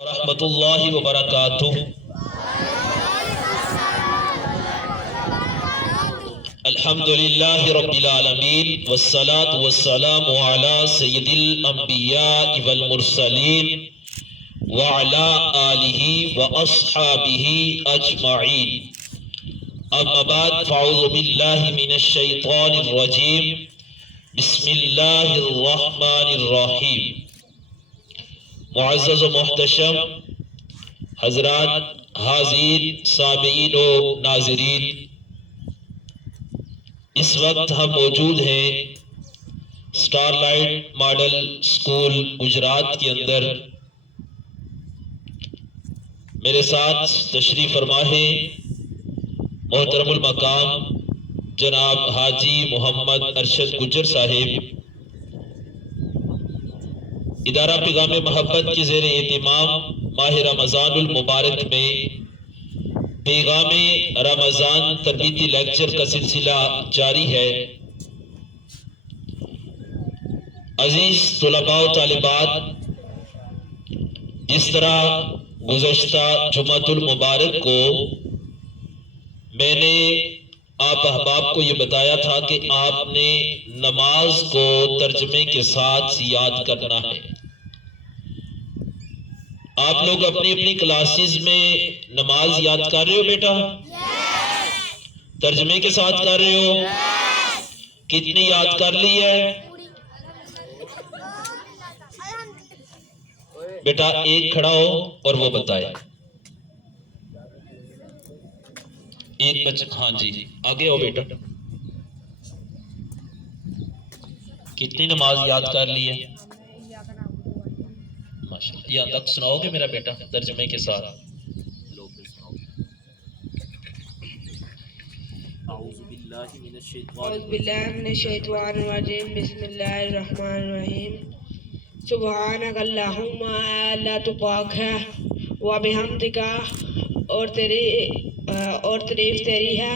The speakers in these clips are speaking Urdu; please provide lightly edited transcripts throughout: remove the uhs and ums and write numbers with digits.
ورحمۃ اللہ وبرکاتہ۔ الحمد للہ رب العالمین والصلاة والسلام علی سید الانبیاء والمرسلین وعلی آلہ واصحابہ اجمعین، اما بعد فاعوذ باللہ من الشیطان الرجیم، بسم اللہ الرحمن الرحیم۔ معزز و محتشم حضرات، حاضرین، سامعین و ناظرین، اس وقت ہم موجود ہیں star light model school Gujarat کے اندر۔ میرے ساتھ تشریف فرما ہے محترم المقام جناب حاجی محمد ارشد گجر صاحب۔ ادارہ پیغام محبت کے زیر اہتمام ماہ رمضان المبارک میں پیغام رمضان تربیتی لیکچر کا سلسلہ جاری ہے۔ عزیز طلباء و طالبات، جس طرح گزشتہ جمعۃ المبارک کو میں نے آپ احباب کو یہ بتایا تھا کہ آپ نے نماز کو ترجمے کے ساتھ یاد کرنا ہے۔ آپ لوگ اپنی اپنی کلاسز میں نماز یاد کر رہے ہو بیٹا؟ ترجمے کے ساتھ کر رہے ہو؟ کتنی یاد کر لی ہے بیٹا؟ ایک کھڑا ہو اور وہ بتائے۔ ایک بچہ، ہاں جی آگے ہو بیٹا۔ کتنی نماز یاد کر لی ہے؟ ماشاءاللہ۔ یہاں تک سناؤ گے میرا بیٹا ترجمے کے ساتھ؟ اعوذ باللہ من الشیطان الرجیم، بسم اللہ الرحمن الرحیم۔ سبحانک اللہم، اللہ تو پاک ہے، و بحمدک، اور تعریف تیری ہے،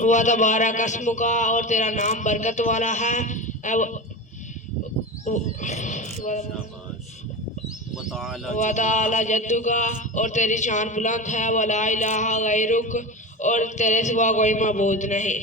و تبارک اسمک، اور تیرا نام برکت والا ہے، و تعالی جدک، اور تیری شان بلند ہے، ولا الہ غیرک، اور تیرے سوا کوئی معبود نہیں۔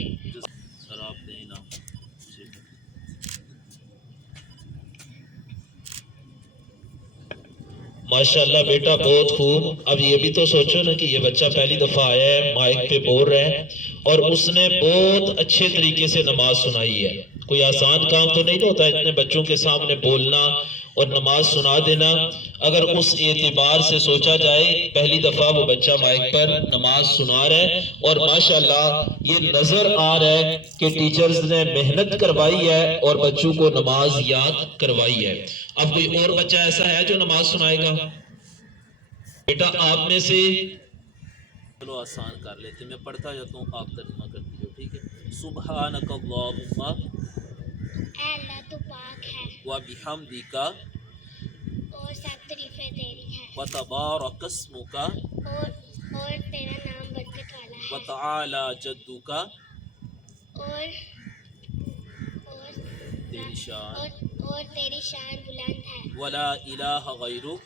ماشاءاللہ بیٹا، بہت خوب۔ اب یہ بھی تو سوچو نا کہ یہ بچہ پہلی دفعہ آیا ہے، مائک پہ بول رہا ہے، اور اس نے بہت اچھے طریقے سے نماز سنائی ہے۔ کوئی آسان کام تو نہیں ہوتا اتنے بچوں کے سامنے بولنا اور نماز سنا دینا۔ اگر اس اعتبار سے سوچا جائے، پہلی دفعہ وہ بچہ مائک پر نماز سنا رہا ہے، اور ماشاءاللہ یہ نظر آ رہا ہے کہ ٹیچرز نے محنت کروائی ہے اور بچوں کو نماز یاد کروائی ہے۔ اب کوئی اور بچہ ایسا ہے جو نماز سنائے گا؟ بیٹا آپ میں سے چلو آسان کر لیتے، میں پڑھتا جاتا ہوں، آپ ترجمہ کرتی ہو، ٹھیک ہے؟ سبحانک اللہم، اے اللہ تو پاک ہے، و بحمدک، اور سب تعریفیں تیری ہے، و تبارک اسمک، اور تیرا نام برکت والا و ہے، تعالی جدک، اور تیری شان بلند ہے، ولا الہ غیرک،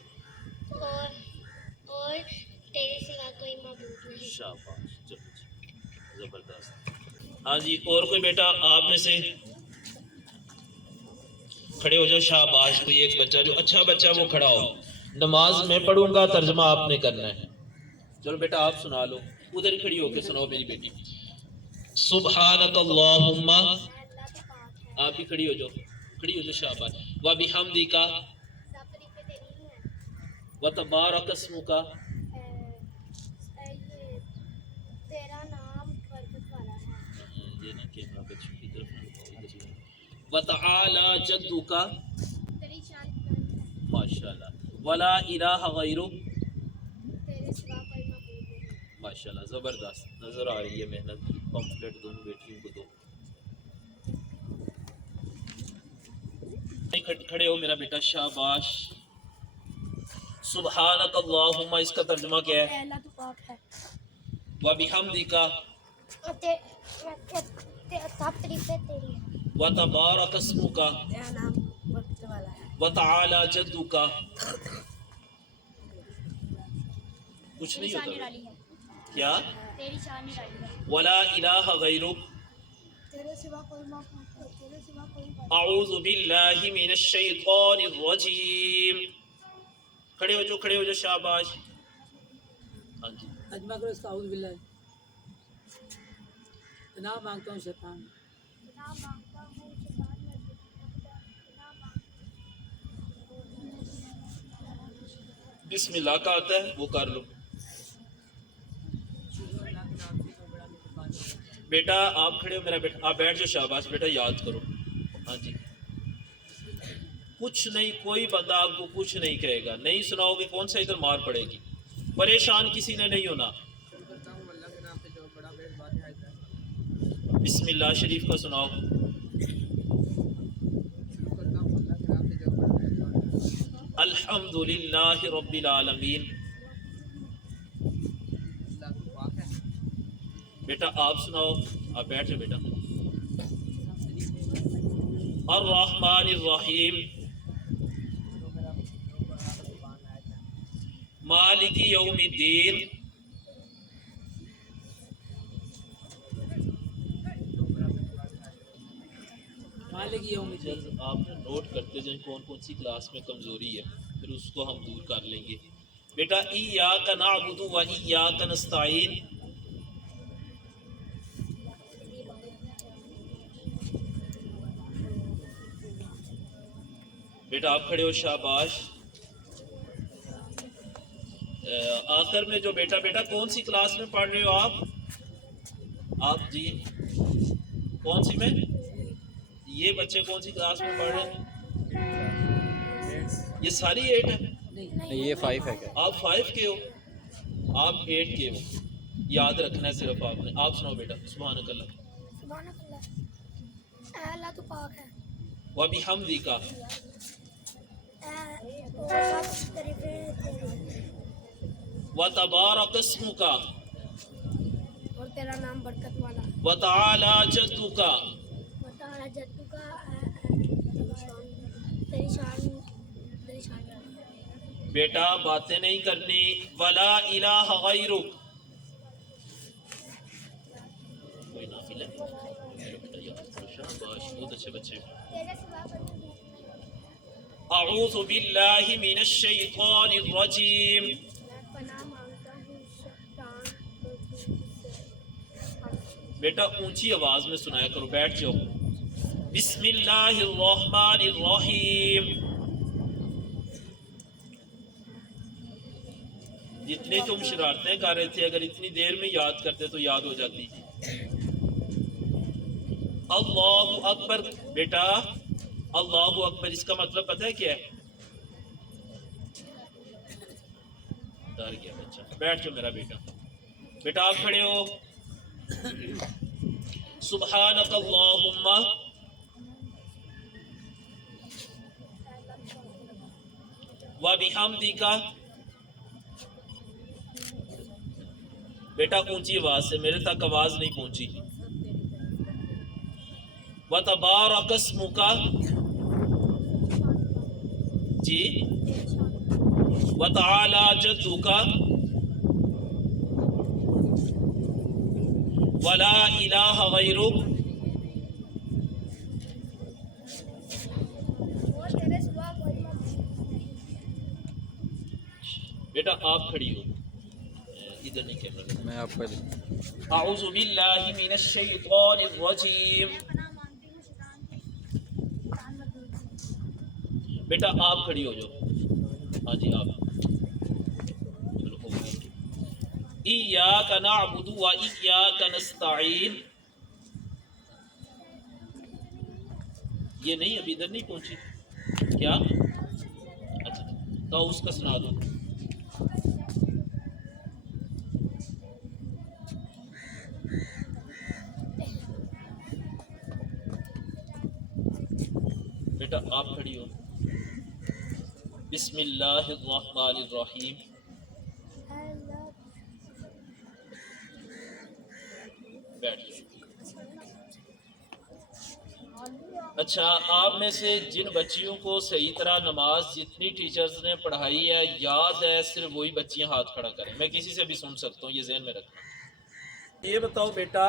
اور تیرے سوا کوئی معبود نہیں۔ شاباش، چلو جی، زبردست۔ ہاں جی، اور کوئی بیٹا آپ میں سے کھڑے ہو جاؤ؟ شاباش، کوئی ایک بچہ جو اچھا بچہ وہ کھڑا ہو۔ نماز میں پڑھوں گا، ترجمہ آپ نے کرنا ہے۔ چلو بیٹا آپ سنا لو، ادھر ہی کھڑی ہو کے سناؤ میری بیٹی۔ سبحانک اللہم، اللہ تو پاک ہے، آپ بھی کھڑی ہو جاؤ، کھڑی ہو جاؤ، شاباش۔ و بحمدک، سب تعریفیں تیری ہیں، و تبارک اسمک، تیرا نام برکت والا ہے، یہ نا کیمرہ بچوں کی طرف و تعالی جدک، تیری شان بلند ہے، ماشاءاللہ، ولا الہ غیرک، تیرے سوا کوئی معبود نہیں۔ ماشاءاللہ، زبردست، نظر آ رہی ہے محنت۔ پمفلٹ دونوں بیٹیوں کو دو۔ کھڑے ہو میرا بیٹا، شاباش۔ سبحانک اللہم، اس کا ترجمہ کیا اے ہے؟ اللہ تو پاک ہے، و بحمدک، سب تعریفیں تیری ہیں، و تبارک اسمک، تیرا نام برکت والا ہے، و تعالی جدک، کچھ تیری نہیں شان ہوتا نرالی ہے کیا تیری شان نرالی ہے ولا الہ غیرک تیرے سوا کوئی معبود تیرے سوا کوئی اعوذ باللہ من الشیطان الرجیم کھڑے ہو جو شاباش ہاں جی اجمع کرو اس کا اعوذ باللہ پناہ مانگتا ہوں شیطان پناہ مانگتا ہوں شیطان میں پناہ مانگتا بسم اللہ کا آتا ہے وہ کر لو بیٹا آپ کھڑے ہو میرا بیٹا آپ بیٹھ جاؤ شاباش بیٹا یاد کرو ہاں جی کچھ نہیں کوئی بندہ آپ کو کچھ نہیں کہے گا نہیں سناؤ گے کون سا ادھر مار پڑے گی پریشان کسی نے نہیں ہونا بسم اللہ شریف کا سناؤ الحمد للہ رب العالمین بیٹا آپ سناؤ آپ بیٹھ جاؤ بیٹا الرحمن الرحیم مالک یوم الدین مالک یوم الدین آپ نے نوٹ کرتے جائیں کون کون سی کلاس میں کمزوری ہے پھر اس کو ہم دور کر لیں گے بیٹا ایاک نعبد و ایاک نستعین بیٹا آپ کھڑے ہو شاباش آخر میں جو بیٹا کون سی کلاس میں پڑھ رہے ہو آپ جی کون سی میں یہ بچے کون سی کلاس میں پڑھ رہے ہیں یہ ساری 8 ہے نہیں یہ 5 ہے کیا آپ 5 کے ہو آپ 8 کے ہو یاد رکھنا ہے صرف آپ نے آپ سناؤ بیٹا سبحانک اللہ سبحانک اللہ اے اللہ تو پاک ہے وبحمدک وتبارک اسمک اور تیرا نام برکت والا وتعالی جدک بتا جدو کا تیری شان بیٹا باتیں نہیں کرنی ولا الہ غیرک کوئی نافل ہے شاباش بہت اچھے بچے تیرے سوا کوئی اعوذ باللہ من الشیطان الرجیم میں پناہ مانگتا ہوں شیطان بیٹا اونچی آواز میں سنایا کرو بیٹھ جاؤ بسم اللہ الرحمن الرحیم جتنی تم شرارتیں کر رہے تھے اگر اتنی دیر میں یاد کرتے تو یاد ہو جاتی اللہ اکبر بیٹا اللہ اکبر اس کا مطلب پتہ ہے کیا ہے ڈر گیا بچہ بیٹھ جاؤ میرا بیٹا آپ کھڑے ہو سبحانک اللہم وبحمدک بیٹا اونچی آواز سے میرے تک آواز نہیں پہنچی وتبارک اسمک جی وتعالی جدک ولا الہ غیرک اور تیرے سوا کوئی بیٹا آپ کھڑی ہو ادھر نہیں کیمرہ میں آپ پر اعوذ باللہ من الشیطان الرجیم پناہ مانگتی ہوں شیطان بیٹا آپ کھڑی ہو جاؤ ہاں جی آپ چلو ہو گئی ایاک نعبد و ایاک نستعین یہ نہیں ابھی ادھر نہیں پہنچی کیا اچھا تو اس کا سنا دو بیٹا آپ کھڑی ہو بسم اللہ الرحمن الرحیم بیٹھ جاؤ اچھا، آپ میں سے جن بچیوں کو صحیح طرح نماز جتنی ٹیچرز نے پڑھائی ہے یاد ہے، صرف وہی بچیاں ہاتھ کھڑا کریں، میں کسی سے بھی سن سکتا ہوں، یہ ذہن میں رکھنا۔ یہ بتاؤ بیٹا،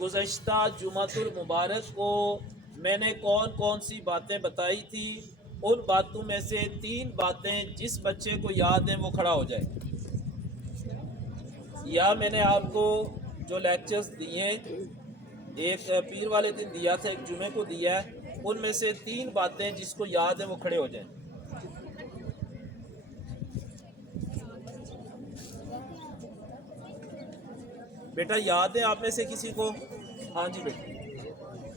گزشتہ جمعۃ المبارک کو میں نے کون کون سی باتیں بتائی تھی؟ ان باتوں میں سے 3 باتیں جس بچے کو یاد ہیں وہ کھڑا ہو جائے۔ یا میں نے آپ کو جو لیکچرز دیے، ایک پیر والے دن دیا تھا، ایک جمعے کو دیا ہے، ان میں سے 3 باتیں جس کو یاد ہیں وہ کھڑے ہو جائیں۔ بیٹا یاد ہے آپ میں سے کسی کو؟ ہاں جی بیٹا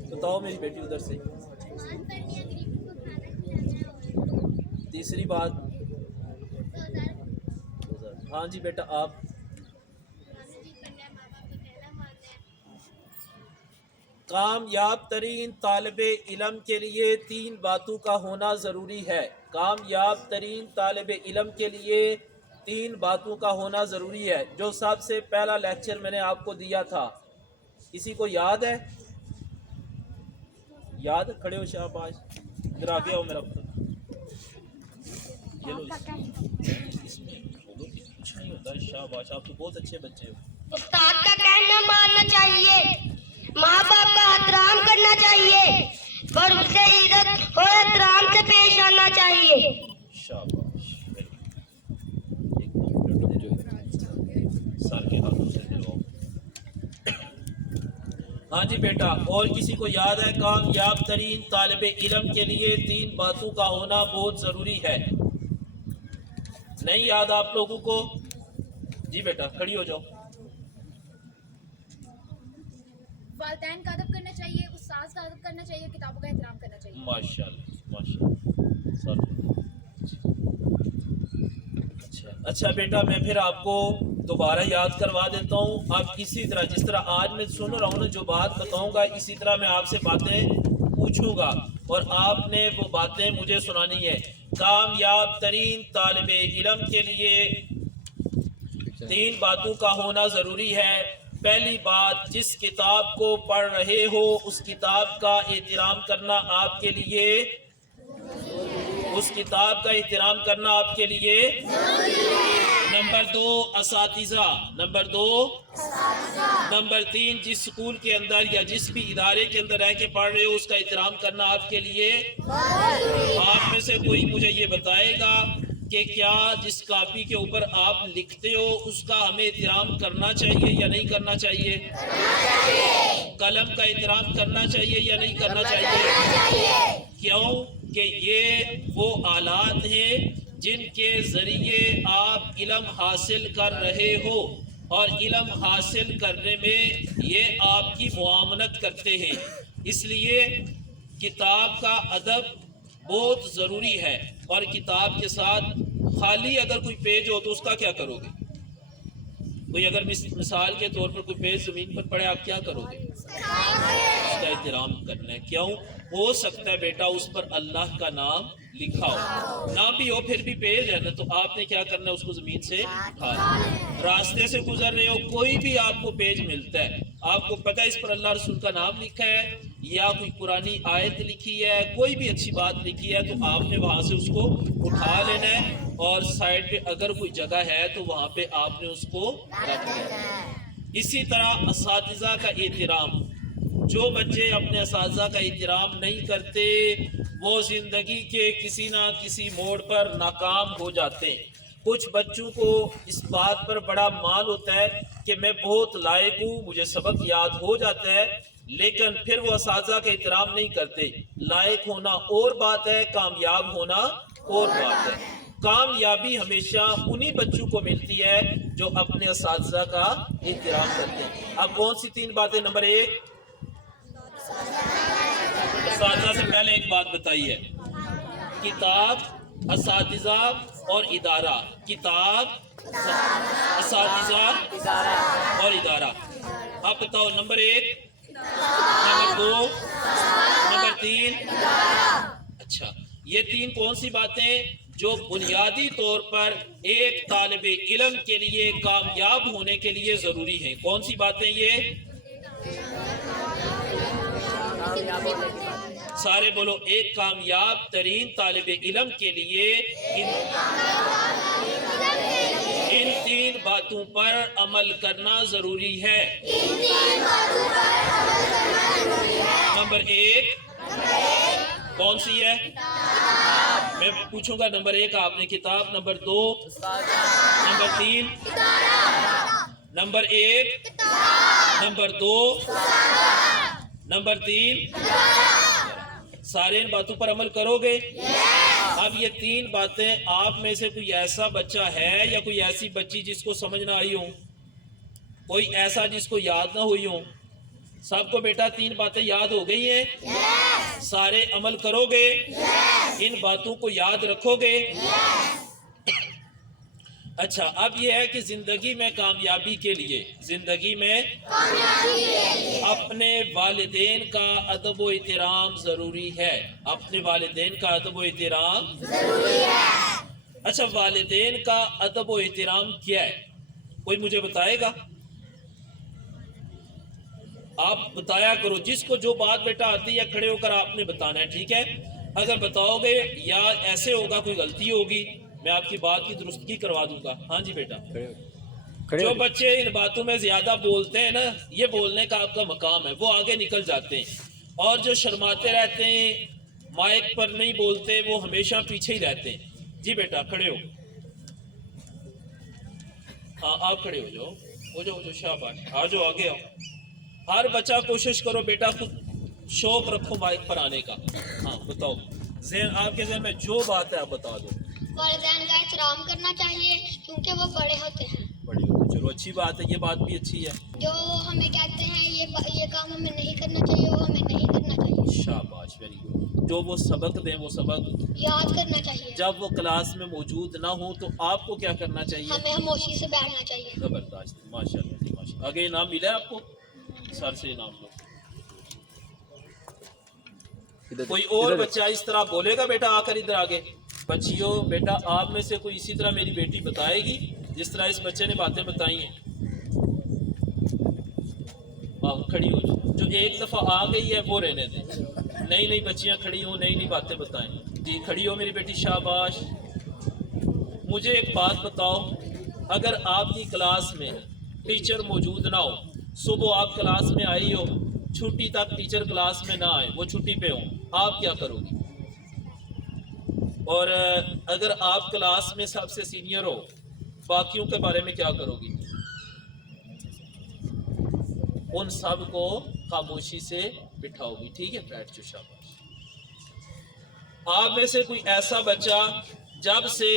بتاؤ میری بیٹی ادھر سے۔ نماز پڑھنی ہے، غریبوں کو کھانا کھلانا ہے، اور تیسری بات؟ روزہ ہاں جی بیٹا آپ۔ قرآن بھی پڑھنا ہے، ماں باپ کا کہنا ماننا ہے۔ کامیاب ترین طالب علم کے لیے 3 باتوں کا ہونا ضروری ہے۔ کامیاب ترین طالب علم کے لیے 3 باتوں کا ہونا ضروری ہے۔ جو سب سے پہلا لیکچر میں نے آپ کو دیا تھا، کسی کو یاد ہے؟ یاد؟ کھڑے ہو شاباش، ادھر آگے آؤ میرا پتر۔ یہ لو اس میں بولو کہ کچھ نہیں ہوتا ہے، شاباش، آپ تو بہت اچھے بچے ہو۔ استاد کا کہنا ماننا چاہیے، ماں باپ کا احترام کرنا چاہیے، بڑوں سے عزت اور احترام سے پیش آنا چاہیے۔ شاباش، ایک منٹ جو سر کے ہاتھوں سے دلواؤ۔ ہاں جی بیٹا، اور کسی کو یاد ہے کامیاب ترین طالب علم کے لیے 3 باتوں کا ہونا بہت ضروری ہے؟ نہیں یاد آپ لوگوں کو؟ جی بیٹا کھڑی ہو جاؤ۔ والدین کا ادب کرنا چاہیے، استاذ کا ادب کرنا چاہیے، کتابوں کا احترام کرنا چاہیے۔ ماشاء اللہ ماشاء اللہ۔ اچھا بیٹا، میں پھر آپ کو دوبارہ یاد کروا دیتا ہوں۔ آپ اسی طرح جس طرح آج میں سن رہا ہوں نا، جو بات بتاؤں گا اسی طرح میں آپ سے باتیں پوچھوں گا اور آپ نے وہ باتیں مجھے سنانی ہے۔ کامیاب ترین طالب علم کے لیے 3 باتوں کا ہونا ضروری ہے۔ پہلی بات، جس کتاب کو پڑھ رہے ہو اس کتاب کا احترام کرنا آپ کے لیے، اس کتاب کا احترام کرنا آپ کے لیے۔ نمبر 2 اساتذہ، نمبر 2 نمبر 3 جس سکول کے اندر یا جس بھی ادارے کے اندر رہ کے پڑھ رہے ہو اس کا احترام کرنا آپ کے لیے۔ آپ میں سے کوئی مجھے یہ بتائے گا کہ کیا جس کاپی کے اوپر آپ لکھتے ہو اس کا ہمیں احترام کرنا چاہیے یا نہیں کرنا چاہیے؟ قلم کا احترام کرنا چاہیے یا نہیں کرنا چاہیے؟ کیوں کہ یہ وہ آلات ہیں جن کے ذریعے آپ علم حاصل کر رہے ہو، اور علم حاصل کرنے میں یہ آپ کی معاونت کرتے ہیں۔ اس لیے کتاب کا ادب بہت ضروری ہے، اور کتاب کے ساتھ خالی اگر کوئی پیج ہو تو اس کا کیا کرو گے؟ کوئی اگر مثال کے طور پر کوئی پیج زمین پر پڑے آپ کیا کرو گے؟ اس کا احترام کرنا ہے۔ کیوں؟ ہو سکتا ہے بیٹا اس پر اللہ کا نام لکھا ہو، نہ بھی ہو پھر بھی پیج ہے نا، تو آپ نے کیا کرنا ہے؟ اس کو زمین سے اٹھانا۔ راستے سے گزر رہے ہو، کوئی بھی آپ کو پیج ملتا ہے، آپ کو پتہ ہے اس پر اللہ رسول کا نام لکھا ہے یا کوئی قرآنی آیت لکھی ہے، کوئی بھی اچھی بات لکھی ہے، تو آپ نے وہاں سے اس کو اٹھا لینا ہے، اور سائڈ پہ اگر کوئی جگہ ہے تو وہاں پہ آپ نے اس کو رکھ دینا۔ اسی طرح اساتذہ کا احترام، جو بچے اپنے اساتذہ کا احترام نہیں کرتے وہ زندگی کے کسی نہ کسی موڑ پر ناکام ہو جاتے ہیں۔ کچھ بچوں کو اس بات پر بڑا مان ہوتا ہے کہ میں بہت لائق ہوں، مجھے سبق یاد ہو جاتا ہے، لیکن پھر وہ اساتذہ کا احترام نہیں کرتے۔ لائق ہونا اور بات ہے، کامیاب ہونا اور بات ہے۔ کامیابی ہمیشہ انہی بچوں کو ملتی ہے جو اپنے اساتذہ کا احترام کرتے ہیں۔ اب کون سی 3 باتیں؟ نمبر 1، اساتذہ سے پہلے ایک بات بتائی ہے، کتاب، اساتذہ اور ادارہ۔ کتاب، اساتذہ اور ادارہ۔ آپ بتاؤ، نمبر 1، نمبر 2، نمبر 3۔ اچھا، یہ 3 کون سی باتیں جو بنیادی طور پر ایک طالب علم کے لیے کامیاب ہونے کے لیے ضروری ہیں؟ کون سی باتیں یہ؟ سارے بولو ایک کامیاب ترین طالب علم کے لیے ان تین باتوں پر عمل کرنا ضروری ہے۔ نمبر ایک کون سی ہے؟ میں پوچھوں گا نمبر ایک آپ نے کتاب، نمبر دو، نمبر تین، نمبر ایک، نمبر دو، نمبر تین، سارے ان باتوں پر عمل کرو گے؟ اب یہ تین باتیں آپ میں سے کوئی ایسا بچہ ہے یا کوئی ایسی بچی جس کو سمجھ نہ آئی ہو، کوئی ایسا جس کو یاد نہ ہوئی ہو؟ سب کو بیٹا تین باتیں یاد ہو گئی ہیں؟ سارے عمل کرو گے؟ ان باتوں کو یاد رکھو گے؟ اچھا، اب یہ ہے کہ زندگی میں کامیابی کے لیے اپنے والدین کا ادب و احترام ضروری ہے۔ اپنے والدین کا ادب و احترام ضروری ہے۔ اچھا، والدین کا ادب و احترام کیا ہے؟ کوئی مجھے بتائے گا؟ آپ بتایا کرو، جس کو جو بات بیٹا آتی ہے کھڑے ہو کر آپ نے بتانا ہے، ٹھیک ہے؟ اگر بتاؤ گے یا ایسے ہوگا کوئی غلطی ہوگی میں آپ کی بات کی درستگی کروا دوں گا۔ ہاں جی بیٹا، جو بچے ان باتوں میں زیادہ بولتے ہیں نا، یہ بولنے کا آپ کا مقام ہے، وہ آگے نکل جاتے ہیں، اور جو شرماتے رہتے ہیں، مائک پر نہیں بولتے، وہ ہمیشہ پیچھے ہی رہتے ہیں۔ جی بیٹا کھڑے ہو، ہاں آپ کھڑے ہو جاؤ، شاباش، آ جاؤ آگے آؤ۔ ہر بچہ کوشش کرو بیٹا خود شوق رکھو مائک پر آنے کا۔ ہاں بتاؤ، آپ کے ذہن میں جو بات ہے آپ بتا دو۔ والدین کا احترام کرنا چاہیے کیونکہ وہ بڑے ہوتے ہیں۔ بڑی ہوتی، چلو اچھی بات ہے، یہ بات بھی اچھی ہے۔ جو ہمیں کہتے ہیں یہ کام ہمیں نہیں کرنا چاہیے، وہ ہمیں نہیں کرنا چاہیے۔ شاباش، ویری گڈ۔ جو وہ سبق دیں وہ سبق یاد کرنا چاہیے۔ جب وہ کلاس میں موجود نہ ہوں تو آپ کو کیا کرنا چاہیے؟ ہمیں خاموشی سے بیٹھنا چاہیے۔ زبردست، ماشاء اللہ جی ماشاء اللہ۔ آگے انعام ملا ہے آپ کو؟ سر سے انعام لو۔ کوئی اور بچہ اس طرح بولے گا بیٹا آ کر ادھر آگے؟ بچیوں بیٹا آپ میں سے کوئی اسی طرح میری بیٹی بتائے گی جس طرح اس بچے نے باتیں بتائی ہیں؟ کھڑی ہو جو ایک دفعہ آ گئی ہے وہ رہنے دیں، نئی نئی بچیاں کھڑی ہوں، نئی نئی باتیں بتائیں۔ جی کھڑی ہو میری بیٹی، شاباش۔ مجھے ایک بات بتاؤ، اگر آپ کی کلاس میں ٹیچر موجود نہ ہو، صبح آپ کلاس میں آئی ہو، چھٹی تک ٹیچر کلاس میں نہ آئے، وہ چھٹی پہ ہوں، آپ کیا کرو گی؟ اور اگر آپ کلاس میں سب سے سینئر ہو، باقیوں کے بارے میں کیا کرو گی؟ ان سب کو خاموشی سے بٹھاؤ گی، ٹھیک ہے؟ بیٹھ جو، شاباش۔ آپ میں سے کوئی ایسا بچہ جب سے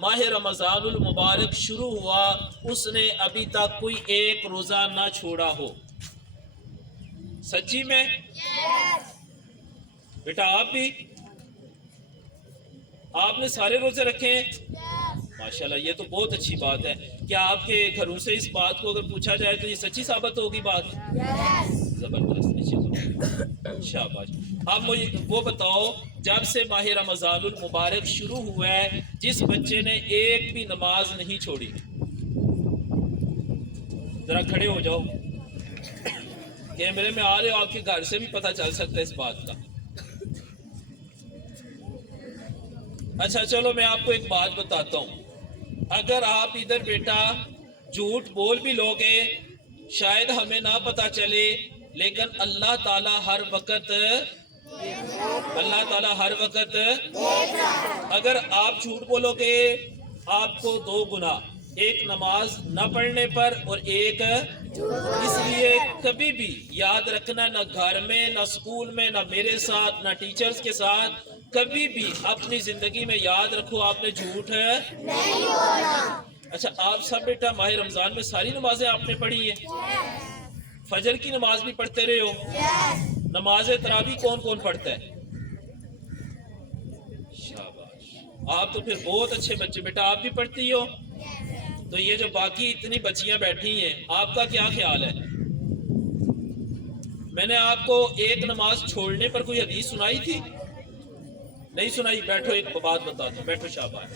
ماہ رمضان المبارک شروع ہوا اس نے ابھی تک کوئی ایک روزہ نہ چھوڑا ہو؟ سچی میں؟ بیٹا آپ بھی؟ آپ نے سارے روزے رکھے ہیں؟ ماشاءاللہ، یہ تو بہت اچھی بات ہے۔ کیا آپ کے گھروں سے اس بات کو اگر پوچھا جائے تو یہ سچی ثابت ہوگی بات؟ زبردست، شاباش۔ اب مجھے وہ بتاؤ، جب سے ماہ رمضان المبارک شروع ہوا ہے جس بچے نے ایک بھی نماز نہیں چھوڑی؟ ذرا کھڑے ہو جاؤ، کیمرے میں آ رہے ہو، آپ کے گھر سے بھی پتہ چل سکتا ہے اس بات کا۔ اچھا چلو میں آپ کو ایک بات بتاتا ہوں، اگر آپ ادھر بیٹا جھوٹ بول بھی لوگے شاید ہمیں نہ پتہ چلے، لیکن اللہ تعالیٰ ہر وقت اگر آپ جھوٹ بولو گے آپ کو 2 گناہ، ایک نماز نہ پڑھنے پر اور ایک اس لیے کبھی بھی یاد رکھنا، نہ گھر میں، نہ اسکول میں، نہ میرے ساتھ، نہ ٹیچرز کے ساتھ، کبھی بھی اپنی زندگی میں یاد رکھو آپ نے جھوٹ نہیں بولا۔ اچھا آپ سب بیٹا ماہ رمضان میں ساری نمازیں آپ نے پڑھی ہیں؟ فجر کی نماز بھی پڑھتے رہے ہو؟ نماز تراویح کون کون پڑھتا ہے؟ شاباش، آپ تو پھر بہت اچھے بچے، بیٹا آپ بھی پڑھتی ہو؟ تو یہ جو باقی اتنی بچیاں بیٹھی ہیں آپ کا کیا خیال ہے؟ میں نے آپ کو ایک نماز چھوڑنے پر کوئی حدیث سنائی تھی؟ نہیں سنائی؟ بیٹھو ایک بات بتا دوں، بیٹھو شاباش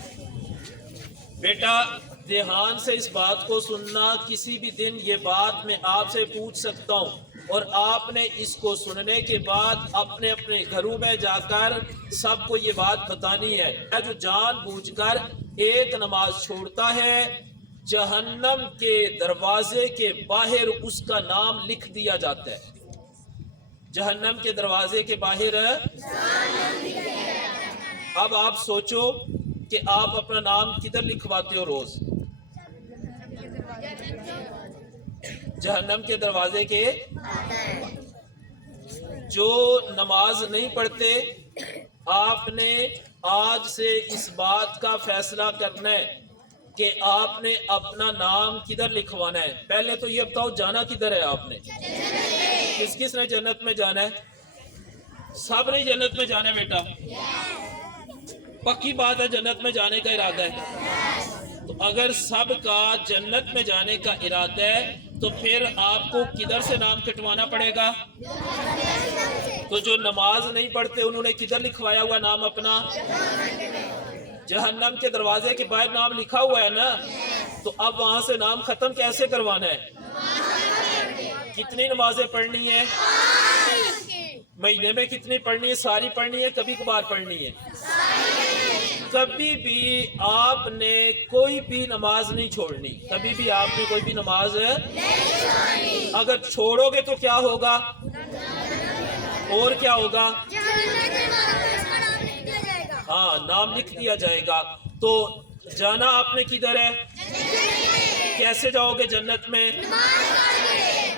بیٹا، دھیان سے اس بات کو سننا، کسی بھی دن یہ بات میں آپ سے پوچھ سکتا ہوں اور آپ نے اس کو سننے کے بعد اپنے اپنے گھروں میں جا کر سب کو یہ بات بتانی ہے. جو جان بوجھ کر ایک نماز چھوڑتا ہے جہنم کے دروازے کے باہر اس کا نام لکھ دیا جاتا ہے. جہنم کے دروازے کے باہر اب آپ سوچو کہ آپ اپنا نام کدھر لکھواتے ہو روز؟ جہنم کے دروازے کے. جو نماز نہیں پڑھتے آپ نے آج سے اس بات کا فیصلہ کرنا ہے کہ آپ نے اپنا نام کدھر لکھوانا ہے. پہلے تو یہ بتاؤ جانا کدھر ہے آپ نے؟ کس کس نے جنت میں جانا ہے؟ سب نے جنت میں جانا ہے بیٹا. پکی بات ہے جنت میں جانے کا ارادہ ہے. تو اگر سب کا جنت میں جانے کا ارادہ ہے تو پھر آپ کو کدھر سے نام کٹوانا پڑے گا؟ تو جو نماز نہیں پڑھتے انہوں نے کدھر لکھوایا ہوا نام اپنا؟ جہنم کے دروازے کے باہر نام لکھا ہوا ہے نا. تو اب وہاں سے نام ختم کیسے کروانا ہے؟ کتنی نمازیں پڑھنی ہے؟ مہینے میں کتنی پڑھنی ہے؟ ساری پڑھنی ہے کبھی کبھار پڑھنی ہے؟ کبھی بھی آپ نے کوئی بھی نماز نہیں چھوڑنی. کبھی بھی آپ نے کوئی بھی نماز اگر چھوڑو گے تو کیا ہوگا؟ اور کیا ہوگا؟ ہاں نام لکھ دیا جائے گا. تو جانا آپ نے کدھر ہے؟ کیسے جاؤ گے جنت میں؟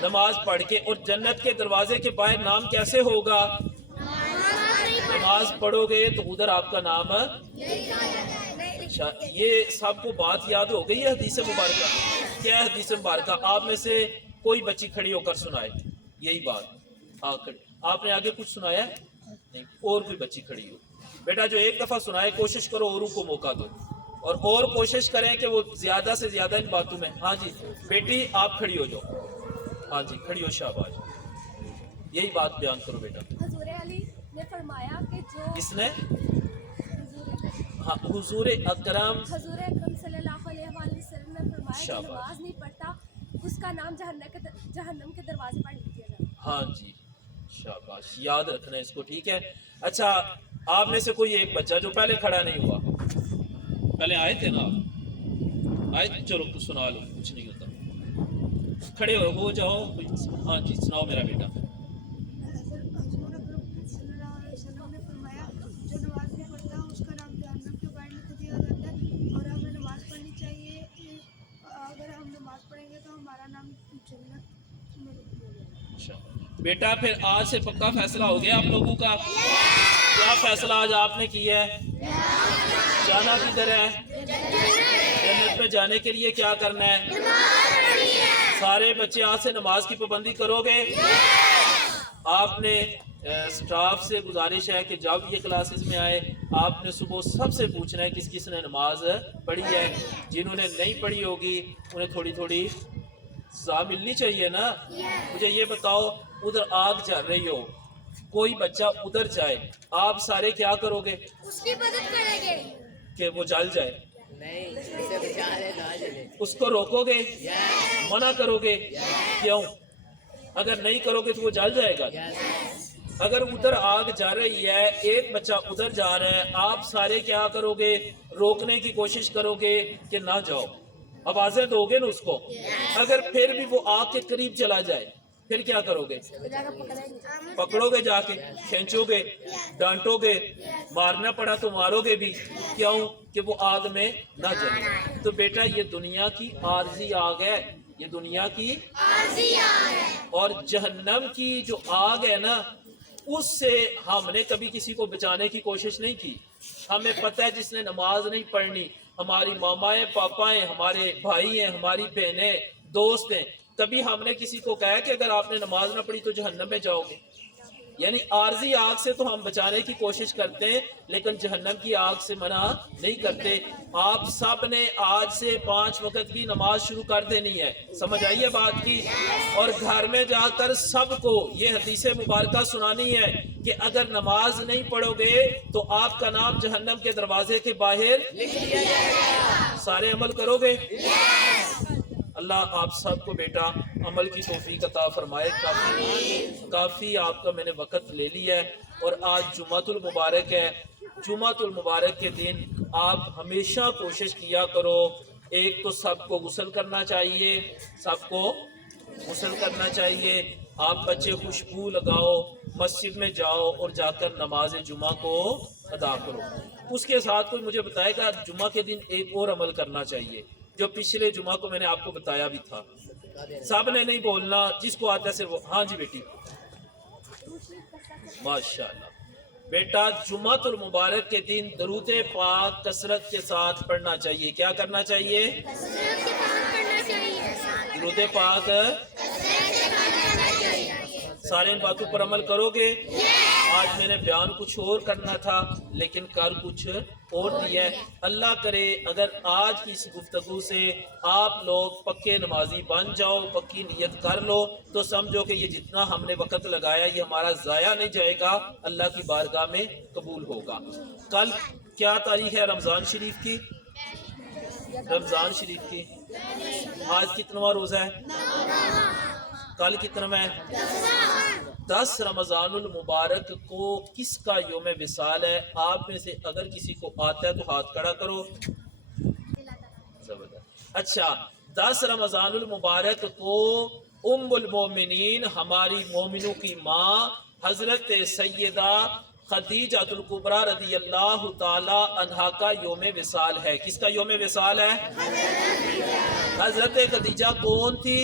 نماز پڑھ کے. اور جنت کے دروازے کے باہر نام کیسے ہوگا؟ نماز پڑھو گے تو ادھر آپ کا نام. اچھا یہ سب کو بات یاد ہو گئی ہے حدیث مبارکہ؟ کیا ہے حدیث مبارکہ؟ آپ میں سے کوئی بچی کھڑی ہو کر سنائے یہی بات. آپ نے آگے کچھ سنایا ہے؟ نہیں. اور کوئی بچی کھڑی ہو بیٹا جو ایک دفعہ سنائے کوشش کرو اوروں کو موقع دو اور کوشش کریں کہ وہ زیادہ سے زیادہ ان باتوں میں. ہاں جی بیٹی آپ کھڑی ہو جاؤ. ہاں جی کھڑی ہو شاباش. یہی بات بیان کرو بیٹا. حضور علی نے فرمایا کہ جو کس نے؟ ہاں حضور اکرم صلی اللہ علیہ وآلہ وسلم نے فرمایا جو شاباش. نماز نہیں پڑھتا اس کا نام جہنم کے دروازے پر لکھ دیا جاتا. ہاں جی شاباش یاد رکھنا ہے اس کو. ٹھیک ہے. اچھا آپ میں سے کوئی ایک بچہ جو پہلے کھڑا نہیں ہوا, پہلے آئے تھے نا آپ آئے, چلو کچھ سنا لو, کچھ نہیں ہوتا, کھڑے ہو جاؤ. ہاں جی سناؤ میرا بیٹا. بیٹا پھر آج سے پکا فیصلہ ہو گیا آپ لوگوں کا. کیا فیصلہ آج آپ نے کیا ہے؟ جانا کدھر ہے؟ جنت میں جانے کے لیے کیا کرنا ہے؟ سارے بچے آج سے نماز کی پابندی کرو گے. آپ نے سٹاف سے گزارش ہے کہ جب یہ کلاسز میں آئے آپ نے صبح سب سے پوچھنا ہے کس کس نے نماز پڑھی ہے. جنہوں نے نہیں پڑھی ہوگی انہیں تھوڑی تھوڑی سزا ملنی چاہیے نا. مجھے یہ بتاؤ ادھر آگ جل رہی ہو, کوئی بچہ ادھر جائے, آپ سارے کیا کرو گے؟ اس کی مدد کریں گے کہ وہ جل جائے. اس کو روکو گے, منع کرو گے, کیوں؟ اگر نہیں کرو گے تو وہ جل جائے گا. اگر ادھر آگ جا رہی ہے, ایک بچہ ادھر جا رہا ہے, آپ سارے کیا کرو گے؟ روکنے کی کوشش کرو گے کہ نہ جاؤ, آوازیں دو گے نا اس کو. اگر پھر بھی وہ آگ کے قریب چلا جائے پھر کیا کرو گے؟ پکڑو گے, جا کے کھینچو گے, ڈانٹو گے, مارنا پڑا تو مارو گے بھی, کیوں کہ وہ آگ میں نہ جلے. تو بیٹا یہ دنیا کی عارضی آگ ہے, یہ دنیا کی عارضی آگ ہے. اور جہنم کی جو آگ ہے نا اس سے ہم نے کبھی کسی کو بچانے کی کوشش نہیں کی. ہمیں پتہ ہے جس نے نماز نہیں پڑھنی, ہماری مامائیں پاپائیں, ہمارے بھائی ہیں, ہماری بہنیں, دوست ہیں, کبھی ہم نے کسی کو کہا کہ اگر آپ نے نماز نہ پڑھی تو جہنم میں جاؤ گے. یعنی عارضی آگ سے تو ہم بچانے کی کوشش کرتے ہیں لیکن جہنم کی آگ سے منع نہیں کرتے. آپ سب نے آج سے 5 وقت کی نماز شروع کر دینی ہے. سمجھ آئیے بات کی؟ اور گھر میں جا کر سب کو یہ حدیث مبارکہ سنانی ہے کہ اگر نماز نہیں پڑھو گے تو آپ کا نام جہنم کے دروازے کے باہر لکھ دیا جائے گا. سارے عمل کرو گے؟ اللہ آپ سب کو بیٹا عمل کی توفیق عطا فرمائے. کافی آپ کا میں نے وقت لے لیا ہے، اور آج جمعۃ المبارک ہے. جمعۃ المبارک کے دن آپ ہمیشہ کوشش کیا کرو، ایک تو سب کو غسل کرنا چاہیے، سب کو غسل کرنا چاہیے. آپ بچے خوشبو لگاؤ، مسجد میں جاؤ اور جا کر نماز جمعہ کو ادا کرو. اس کے ساتھ کوئی مجھے بتائے گا جمعہ کے دن ایک اور عمل کرنا چاہیے جو پچھلے جمعہ کو میں نے آپ کو بتایا بھی تھا. سب نے نہیں بولنا، جس کو آتا ہے صرف وہ. ہاں جی بیٹی، ماشاءاللہ. بیٹا جمعۃ المبارک کے دن درود پاک کثرت کے ساتھ پڑھنا چاہیے. کیا کرنا چاہیے؟ درود پاک. سارے ان باتوں پر عمل کرو گے؟ آج میں نے بیان کچھ اور کرنا تھا لیکن کر کچھ اور دیا ہے. اللہ کرے اگر آج کی اس گفتگو سے آپ لوگ پکے نمازی بن جاؤ، پکی نیت کر لو، تو سمجھو کہ یہ جتنا ہم نے وقت لگایا یہ ہمارا ضائع نہیں جائے گا، اللہ کی بارگاہ میں قبول ہوگا. کل کیا تاریخ ہے رمضان شریف کی؟ رمضان شریف کی. آج کتنواں روزہ ہے؟ کل کتنا ہے؟ 10 رمضان المبارک کو کس کا یوم وصال ہے؟ آپ میں سے اگر کسی کو آتا ہے تو ہاتھ کھڑا کرو. اچھا، 10 رمضان المبارک کو ام المومنین ہماری مومنوں کی ماں حضرت سیدہ خدیجہ الکبریٰ رضی اللہ تعالی عنہا کا یوم وصال ہے. کس کا یوم وصال ہے؟ حضرت خدیجہ کون تھی؟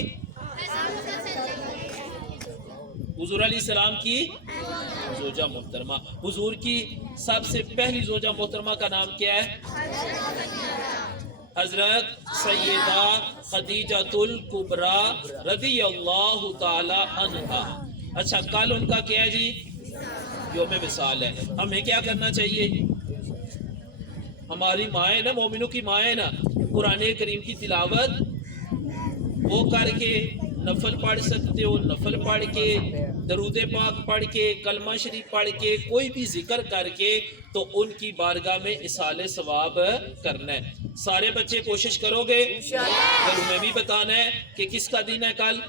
حضور علیہ السلام کی زوجہ محترمہ. حضور کی سب سے پہلی زوجہ محترمہ کا نام کیا ہے؟ حضرت سیدہ خدیجہ الکبریٰ رضی اللہ تعالی عنہا. اچھا، کل ان کا کیا ہے جی؟ یوم وصال ہے. ہمیں کیا کرنا چاہیے؟ ہماری مائیں نا، مومنوں کی مائیں نا، قرآن کریم کی تلاوت وہ کر کے، نفل پڑھ سکتے ہو نفل پڑھ کے، درود پاک پڑھ کے، کلمہ شریف پڑھ کے، کوئی بھی ذکر کر کے، تو ان کی بارگاہ میں اصال ثواب کرنا ہے. سارے بچے کوشش کرو گے؟ پھر میں بھی بتانا ہے کہ کس کا دن ہے کل.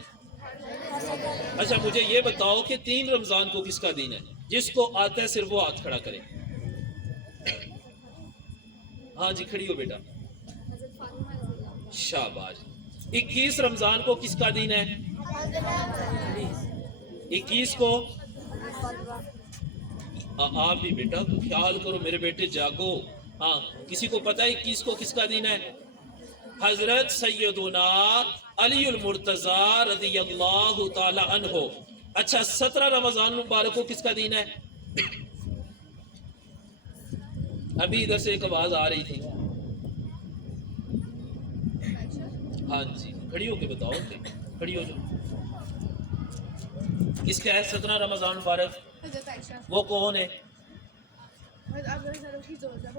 اچھا مجھے یہ بتاؤ کہ 3 رمضان کو کس کا دن ہے؟ جس کو آتا ہے صرف وہ ہاتھ کھڑا کرے. ہاں جی کھڑی ہو بیٹا. شاباش. 21 رمضان کو کس کا دن ہے؟ 21 کو آپ بھی بیٹا خیال کرو میرے بیٹے، جاگو. ہاں کسی کو پتا ہے 21 کو کس کا دن ہے؟ حضرت سیدنا علی المرتضیٰ رضی اللہ تعالی عنہ. اچھا 17 رمضان مبارک کو کس کا دن ہے؟ ابھی ادھر سے ایک آواز آ رہی تھی. ہاں جی کھڑی ہو کے بتاؤ، کھڑی ہو جاؤ. کس کا ہے 17 رمضان مبارک؟ وہ کون ہے؟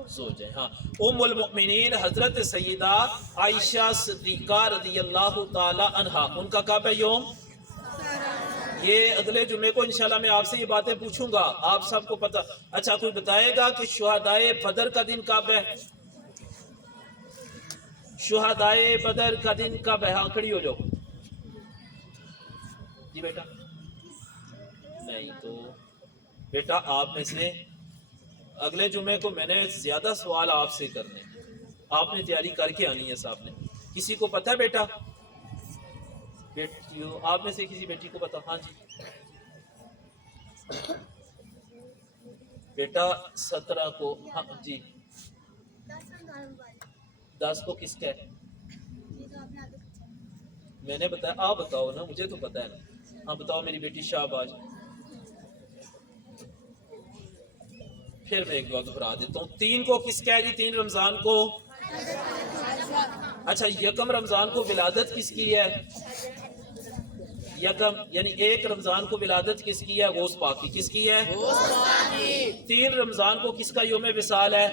سوچیں. ہاں ام المؤمنین حضرت سیدہ عائشہ صدیقہ رضی اللہ تعالی عنہا. ان کا کب ہے یوم؟ یہ اگلے جمعے کو انشاءاللہ میں آپ سے یہ باتیں پوچھوں گا، آپ سب کو پتہ. اچھا کوئی بتائے گا کہ شہدائے بدر کا دن کب ہے؟ شہدائے بدر کا دن کب ہے؟ ہاں کھڑی ہو جاؤ. جی بیٹا نہیں تو بیٹا آپ میں سے اگلے جمعے کو میں نے زیادہ سوال آپ سے کرنے، آپ نے تیاری کر کے آنی ہے صاحب نے. کسی کو پتہ ہے بیٹا؟ بیٹیوں آپ میں سے کسی بیٹی کو پتا؟ ہاں جی بیٹا 17 کو. ہاں جی 10 کو کس کا ہے؟ میں نے بتایا، آپ بتاؤ نا، مجھے تو پتا ہے نا. ہاں بتاؤ میری بیٹی شہباز. پھر میں ایک بار دہرا دیتا ہوں. 3 کو کس کا ہے جی؟ 3 رمضان کو. اچھا یکم رمضان کو ولادت کس کی ہے؟ یکم یعنی 1 رمضان کو ولادت کس کی ہے؟ غوث پاک کی. کس کی ہے؟ 3 رمضان کو کس کا یوم وصال ہے؟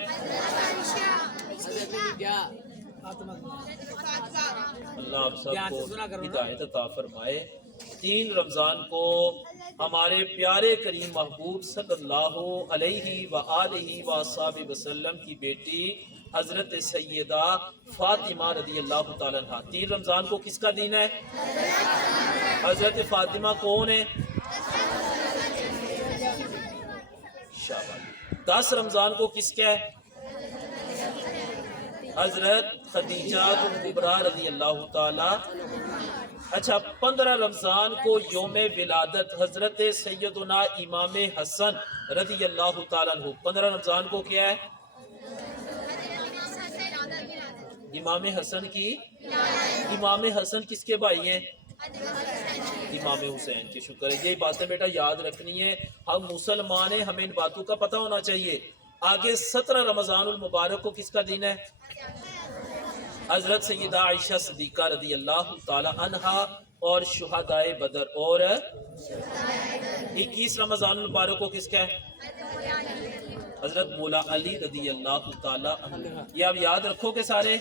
اللہ آپ سب کو ہدایت عطا فرمائے. 3 رمضان کو ہمارے پیارے کریم محبوب صلی اللہ علیہ وآلہ وصحبہ وسلم کی بیٹی حضرت سیدہ فاطمہ رضی اللہ تعالیٰ عنہ. 3 رمضان کو کس کا دن ہے؟ حضرت فاطمہ کون ہے؟ شاباش. 10 رمضان کو کس کا ہے؟ حضرت خدیجہ کبریٰ رضی اللہ تعالیٰ. اچھا 15 رمضان کو یوم ولادت حضرت سیدنا امام حسن رضی اللہ تعالیٰ عنہ. 15 رمضان کو کیا ہے؟ امام حسن کی. امام حسن کس کے بھائی ہیں؟ امام حسین کے. شکر ہے. یہ باتیں بیٹا یاد رکھنی ہے. ہم مسلمان ہیں, ہمیں ان باتوں کا پتہ ہونا چاہیے. آگے 17 رمضان المبارک کو کس کا دن ہے؟ حضرت سیدہ عائشہ صدیقہ رضی اللہ تعالی عنہا اور شہدائے بدر. اور 21 رمضان المبارک کو کس کا ہے؟ حضرت مولا علی رضی اللہ تعالی عنہ. یہ آپ یاد رکھو گے سارے؟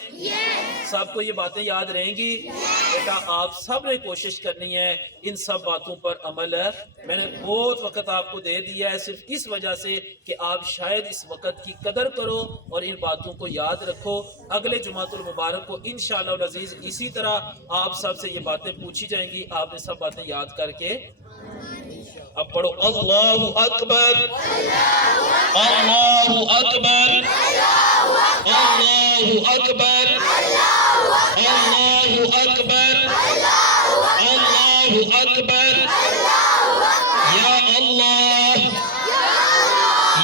سب کو یہ باتیں یاد رہیں گی بیٹا. آپ سب نے کوشش کرنی ہے ان سب باتوں پر عمل. میں نے بہت وقت آپ کو دے دیا ہے صرف اس وجہ سے کہ آپ شاید اس وقت کی قدر کرو اور ان باتوں کو یاد رکھو. اگلے جمعۃ المبارک کو انشاءاللہ العزیز اسی طرح آپ سب سے یہ باتیں پوچھی جائیں گی. آپ نے سب باتیں یاد کر کے اب پڑھو. اللہ اکبر, اللہ اکبر, اللہ اکبر, اللہ اکبر, اللہ اکبر. یا اللہ,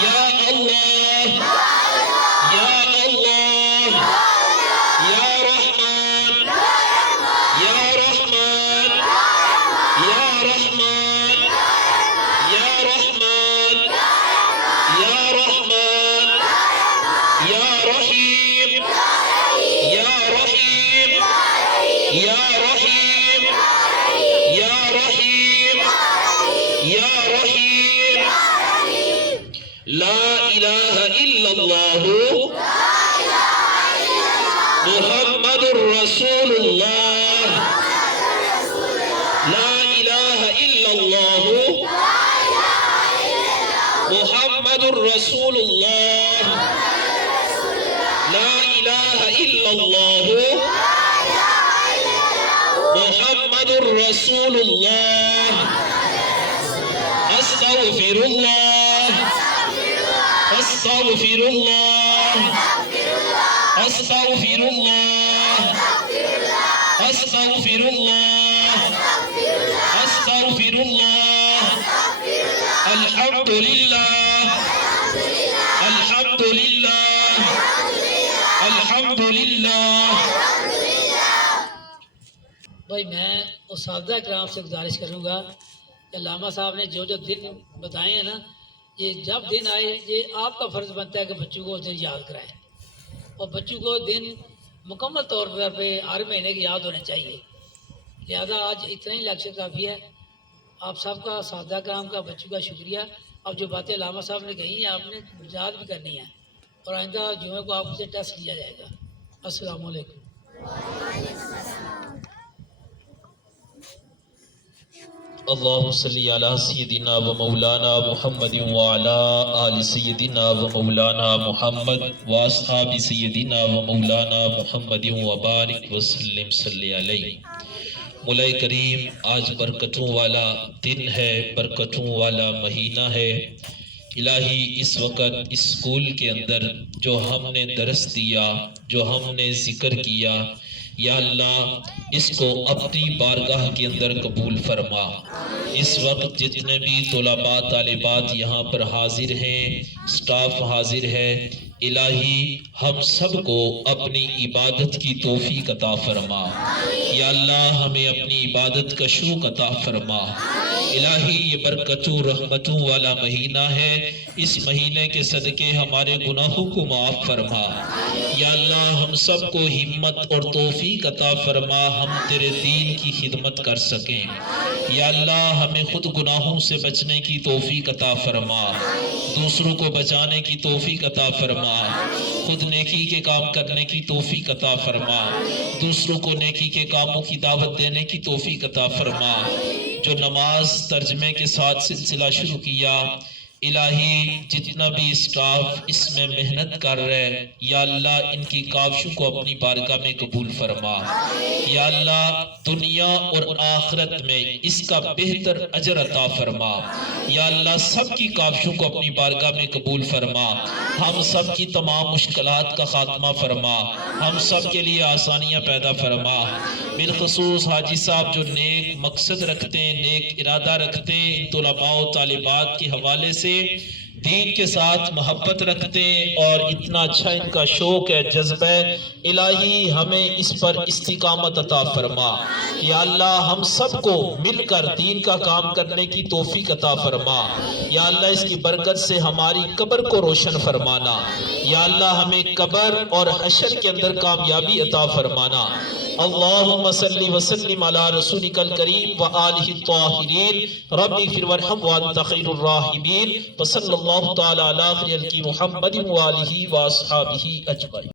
یا اللہ, یا اللہ, یا رحمان, یا رحمان, یا رحمان, یا رحمان, یا رحمان, یا رحیم, یا رحیم, یا رحیم, یا رحیم, یا رحیم. لا الہ الا اللہ محمد الرسول اللہ. لا الہ الا اللہ محمد الرسول اللہ. لا الہ الا اللہ محمد الرسول اللہ. استغفر اللہ, استغفر اللہ, استغفر اللہ, استغفر اللہ, استغفر اللہ. الحمد للہ, الحمد للہ, الحمد للہ. بھائی میں اساتذہ کرام سے گزارش کروں گا کہ علامہ صاحب نے جو جو دن بتائے ہیں نا, یہ جب دن آئے یہ آپ کا فرض بنتا ہے کہ بچوں کو اس دن یاد کرائیں, اور بچوں کو دن مکمل طور پہ ہر مہینے کی یاد ہونے چاہیے. لہذا آج اتنا ہی لیکچر کافی ہے. آپ سب کا, اساتذہ کرام کا, بچوں کا شکریہ. اب جو باتیں علامہ صاحب نے کہی ہیں آپ نے یاد بھی کرنی ہیں, اور آئندہ جمعے کو آپ سے ٹیسٹ لیا جائے گا. السلام علیکم. اللہم صلی علی سیدنا و مولانا محمد وعلا آل سیدنا و مولانا محمد و اصحاب سیدنا و مولانا محمد وبارک وسلم صلی علیہ. مولا کریم آج برکتوں والا دن ہے, برکتوں والا مہینہ ہے. الہی اس وقت اسکول کے اندر جو ہم نے درس دیا, جو ہم نے ذکر کیا, یا اللہ اس کو اپنی بارگاہ کے اندر قبول فرما. اس وقت جتنے بھی طلباء طالبات یہاں پر حاضر ہیں, سٹاف حاضر ہے, الہی ہم سب کو اپنی عبادت کی توفیق عطا فرما. یا اللہ ہمیں اپنی عبادت کا شوق عطا فرما. الہی یہ برکتوں رحمتوں والا مہینہ ہے, اس مہینے کے صدقے ہمارے گناہوں کو معاف فرما. یا اللہ ہم سب کو ہمت اور توفیق عطا فرما, ہم تیرے دین کی خدمت کر سکیں. یا اللہ ہمیں خود گناہوں سے بچنے کی توفیق عطا فرما, دوسروں کو بچانے کی توفیق عطا فرما, خود نیکی کے کام کرنے کی توفیق عطا فرما, دوسروں کو نیکی کے کاموں کی دعوت دینے کی توفیق عطا فرما. جو نماز ترجمے کے ساتھ سلسلہ شروع کیا, الہی جتنا بھی اسٹاف اس میں محنت کر رہے ہیں یا اللہ ان کی کاوشوں کو اپنی بارگاہ میں قبول فرما یا اللہ دنیا اور آخرت میں اس کا بہتر اجر عطا فرما یا اللہ سب کی کاوشوں کو اپنی بارگاہ میں قبول فرما ہم سب کی تمام مشکلات کا خاتمہ فرما ہم سب کے لیے آسانیاں پیدا فرما بالخصوص حاجی صاحب جو نیک مقصد رکھتے ہیں نیک ارادہ رکھتے ہیں ان طلباء و طالبات کے حوالے سے دین کے ساتھ محبت رکھتے ہیں اور اتنا اچھا ان کا شوق ہے جذبہ ہے الہی ہمیں اس پر استقامت عطا فرما یا اللہ ہم سب کو مل کر دین کا کام کرنے کی توفیق عطا فرما یا اللہ اس کی برکت سے ہماری قبر کو روشن فرمانا یا اللہ ہمیں قبر اور حشر کے اندر کامیابی عطا فرمانا اللہم صلی وسلم علی رسولک الکریم وآلہ الطاہرین رب اغفر وارحم وانت خیر الراحمین وصلی اللہ تعالی علی خیر خلق محمد وآلہ واصحابہ اجمعین.